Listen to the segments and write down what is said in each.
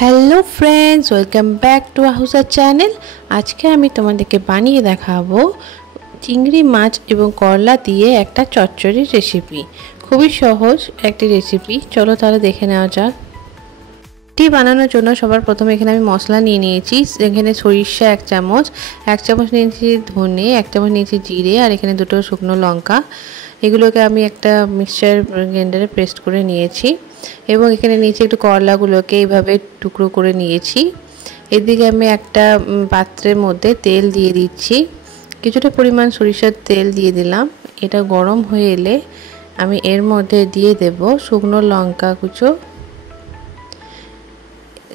Hello friends, welcome back to আহুসা channel. আজকে আমি তোমাদেরকে বানিয়ে দেখাবো চিংড়ি মাছ এবং করলা দিয়ে একটা চচ্চড়ির রেসিপি। খুবই সহজ একটি রেসিপি, চলো তাহলে দেখে নেওয়া যাক। এটি বানানোর জন্য সবার প্রথমে এখানে আমি মশলা নিয়ে নিয়েছি। এখানে সরিষা এক চামচ নিয়েছি, ধনে এক চামচ নিয়েছি, জিরে আর এখানে দুটো শুকনো লঙ্কা। এগুলোকে আমি একটা মিক্সচার গ্রাইন্ডারে পেস্ট করে নিয়েছি এবং এখানে নিচে একটু করলাগুলোকে এইভাবে টুকরো করে নিয়েছি। এদিকে আমি একটা পাত্রের মধ্যে তেল দিয়ে দিচ্ছি, কিছুটা পরিমাণ সরিষার তেল দিয়ে দিলাম। এটা গরম হয়ে এলে আমি এর মধ্যে দিয়ে দেব শুকনো লঙ্কা কুচো।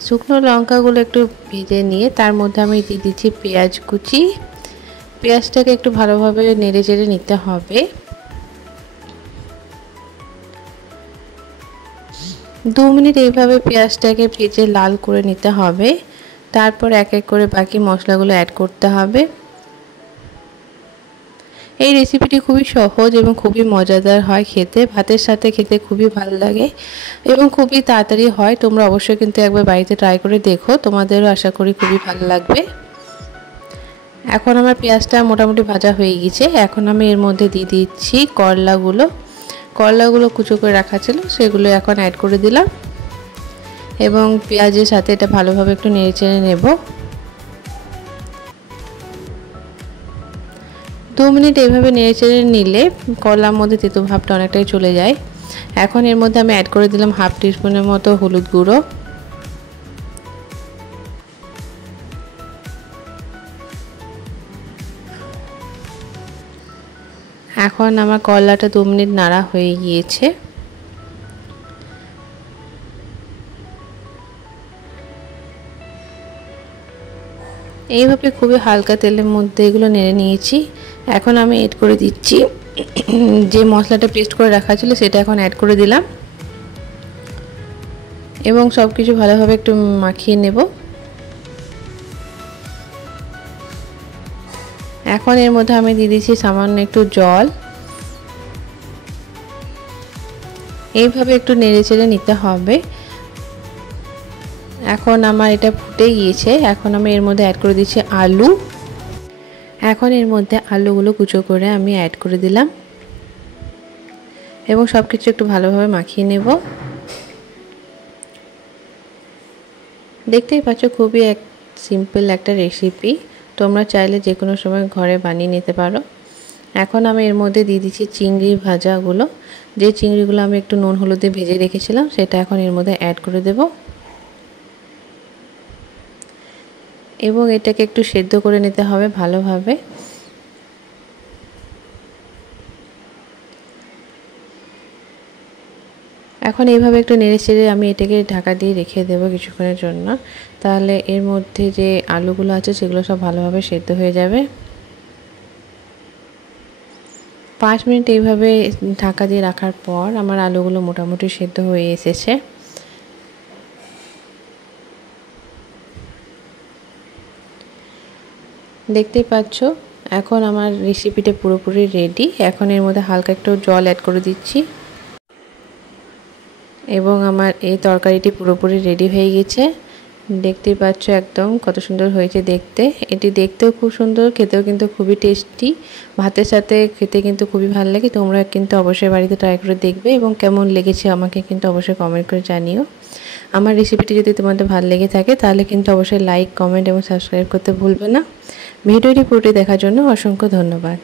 শুকনো লঙ্কাগুলো একটু ভেজে নিয়ে তার মধ্যে আমি দিয়ে দিচ্ছি পেঁয়াজ কুচি। পেঁয়াজটাকে একটু ভালোভাবে নেড়ে চেড়ে নিতে হবে। 2 মিনিট এইভাবে পেঁয়াজটাকে ভেজে লাল করে নিতে হবে। তারপর এক এক করে বাকি মশলাগুলো অ্যাড করতে হবে। এই রেসিপিটি খুবই সহজ এবং খুবই মজাদার হয় খেতে, ভাতের সাথে খেতে খুবই ভালো লাগে এবং খুবই তাড়াতাড়ি হয়। তোমরা অবশ্যই কিন্তু একবার বাড়িতে ট্রাই করে দেখো, তোমাদেরও আশা করি খুবই ভালো লাগবে। এখন আমার পেঁয়াজটা মোটামুটি ভাজা হয়ে গেছে। এখন আমি এর মধ্যে দিয়ে দিচ্ছি করলাগুলো কুচো করে রাখা ছিল, সেগুলো এখন অ্যাড করে দিলাম এবং পেঁয়াজের সাথে এটা ভালোভাবে একটু নেড়ে চেড়ে নেব। 2 মিনিট এইভাবে নেড়ে চেড়ে নিলে করলার মধ্যে তেতো ভাবটা অনেকটাই চলে যায়। এখন এর মধ্যে আমি অ্যাড করে দিলাম 1/2 টিস্পুনের মতো হলুদ গুঁড়ো। এখন আমার করলাটা 2 মিনিট নাড়া হয়ে গিয়েছে। এইভাবে খুবই হালকা তেলের মধ্যে এগুলো নেড়ে নিয়েছি। এখন আমি এড করে দিচ্ছি যে মশলাটা পেস্ট করে রাখা ছিল, সেটা এখন অ্যাড করে দিলাম এবং সব কিছু ভালোভাবে একটু মাখিয়ে নেব। এখন এর মধ্যে আমি দিয়ে দিচ্ছি সামান্য একটু জল। এইভাবে একটু নেড়ে চেড়ে নিতে হবে। এখন আমার এটা ফুটে গিয়েছে। এখন আমি এর মধ্যে অ্যাড করে দিচ্ছি আলু। এখন এর মধ্যে আলুগুলো কুচো করে আমি অ্যাড করে দিলাম এবং সব কিছু একটু ভালোভাবে মাখিয়ে নেব। দেখতেই পাচ্ছ খুবই সিম্পল একটা রেসিপি, তোমরা চাইলে যে কোনো সময় ঘরে বানিয়ে নিতে পারো। এখন আমি এর মধ্যে দিয়ে দিচ্ছি চিংড়ি ভাজাগুলো। যে চিংড়িগুলো আমি একটু নুন হলুদে ভেজে রেখেছিলাম, সেটা এখন এর মধ্যে অ্যাড করে দেব এবং এটাকে একটু সেদ্ধ করে নিতে হবে ভালোভাবে। এখন এইভাবে একটু নেড়ে চেড়ে আমি এটাকে ঢাকা দিয়ে রেখে দেবো কিছুক্ষণের জন্য। তাহলে এর মধ্যে যে আলুগুলো আছে সেগুলো সব ভালোভাবে সেদ্ধ হয়ে যাবে। 5 মিনিট এইভাবে ঢাকা দিয়ে রাখার পর আমার আলুগুলো মোটামুটি সেদ্ধ হয়ে এসেছে। দেখতেই পাচ্ছ এখন আমার রেসিপিটা পুরোপুরি রেডি। এখন এর মধ্যে হালকা একটু জল অ্যাড করে দিচ্ছি এবং আমার এই তরকারিটি পুরোপুরি রেডি হয়ে গেছে। দেখতেই পাচ্ছ একদম কত সুন্দর হয়েছে দেখতে। এটি দেখতেও খুব সুন্দর, খেতেও কিন্তু খুবই টেস্টি। ভাতের সাথে খেতে কিন্তু খুবই ভালো লাগে। তোমরা কিন্তু অবশ্যই বাড়িতে ট্রাই করে দেখবে এবং কেমন লেগেছে আমাকে কিন্তু অবশ্যই কমেন্ট করে জানিও। আমার রেসিপিটি যদি তোমাদের ভালো লেগে থাকে তাহলে কিন্তু অবশ্যই লাইক, কমেন্ট এবং সাবস্ক্রাইব করতে ভুলবে না। ভিডিওটি পুরোটি দেখার জন্য অসংখ্য ধন্যবাদ।